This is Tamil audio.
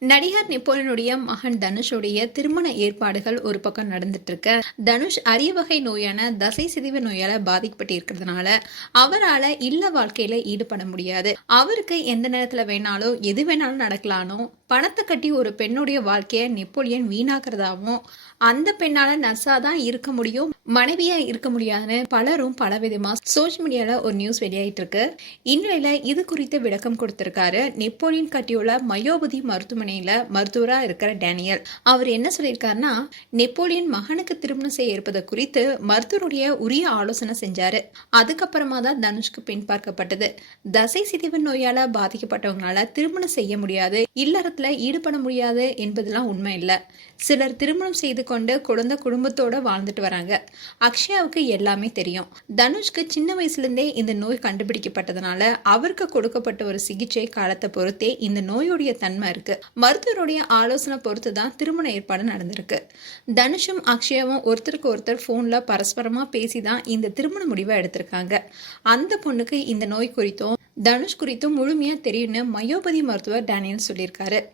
நடிகர் நெப்போலியனுடைய மகன் தனுஷுடைய திருமண ஏற்பாடுகள் ஒரு பக்கம் நடந்துட்டு இருக்கு தனுஷ் அரிய வகை நோயான தசை சிதைவு நோயால பாதிக்கப்பட்டு இருக்கிறதுனால அவரால் இல்ல வாழ்க்கையில ஈடுபட முடியாது. அவருக்கு எந்த நேரத்துல வேணாலும் எது வேணாலும் நடக்கலானோ பணத்தை கட்டி ஒரு பெண்ணுடைய வாழ்க்கையை நெப்போலியன் வீணாக்குறதாகவும் அந்த பெண்ணால நர்ஸா தான் இருக்க முடியும் மனைவியா இருக்க முடியாதுன்னு பலரும் பல விதமா சோஷியல் மீடியால ஒரு நியூஸ் வெளியாயிட்டு இருக்கு இந்நிலையில இது குறித்து விளக்கம் கொடுத்திருக்காரு. நெப்போலியன் கட்டியுள்ள மயோபதி மருத்துவமனையில மருத்துவரா இருக்கிற டேனியல். அவர் என்ன சொல்லியிருக்காருன்னா நெப்போலியன் மகனுக்கு திருமணம் செய்ய இருப்பது குறித்து மருத்துவருடைய உரிய ஆலோசனை செஞ்சாரு. அதுக்கப்புறமா தான் தனுஷ்க்கு பின் பார்க்கப்பட்டது. தசை சிதைவு நோயால பாதிக்கப்பட்டவங்களால திருமணம் செய்ய முடியாது இல்லறத்துல ஈடுபட முடியாது என்பதெல்லாம் உண்மை இல்லை. சிலர் திருமணம் செய்து கொண்டு குழந்தை குடும்பத்தோட வாழ்ந்துட்டு வராங்க. அக்ஷயாவுக்கு எல்லாமே தெரியும். தனுஷ்க்கு சின்ன வயசுலேருந்தே இந்த நோய் கண்டுபிடிக்கப்பட்டதுனால அவருக்கு கொடுக்கப்பட்ட ஒரு சிகிச்சை காலத்தை பொறுத்தே இந்த நோயுடைய தன்மை இருக்கு. மருத்துவருடைய ஆலோசனை பொறுத்து தான் திருமண ஏற்பாடு நடந்திருக்கு. தனுஷும் அக்ஷயாவும் ஒருத்தருக்கு ஒருத்தர் ஃபோனில் பரஸ்பரமாக பேசி தான் இந்த திருமண முடிவை எடுத்திருக்காங்க. அந்த பொண்ணுக்கு இந்த நோய் குறித்தும் தனுஷ் குறித்தும் முழுமையாக தெரியும்னு மயோபதி மருத்துவர் டேனியல் சொல்லியிருக்காரு.